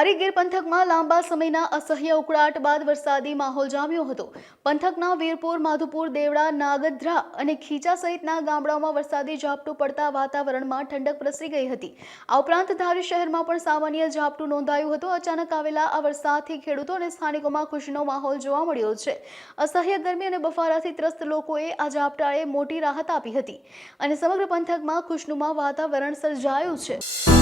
ધારી ગીર પંથકમાં લાંબા સમયના અસહ્ય ઉકળાટ બાદ વરસાદી માહોલ જામ્યો હતો। પંથકના વીરપુર, માધુપુર, દેવડા, નાગધ્રા અને ખીચા સહિતના ગામડાઓમાં વરસાદી ઝાપટું પડતા વાતાવરણમાં ઠંડક પ્રસરી ગઈ હતી। આ ઉપરાંત ધારી શહેરમાં પણ સામાન્ય ઝાપટું નોંધાયું હતું। અચાનક આવેલા આ વરસાદથી ખેડૂતો અને સ્થાનિકોમાં ખુશીનો માહોલ જોવા મળ્યો છે। અસહ્ય ગરમી અને બફારાથી ત્રસ્ત લોકોએ આ ઝાપટાએ મોટી રાહત આપી હતી અને સમગ્ર પંથકમાં ખુશનુમા વાતાવરણ સર્જાયું છે।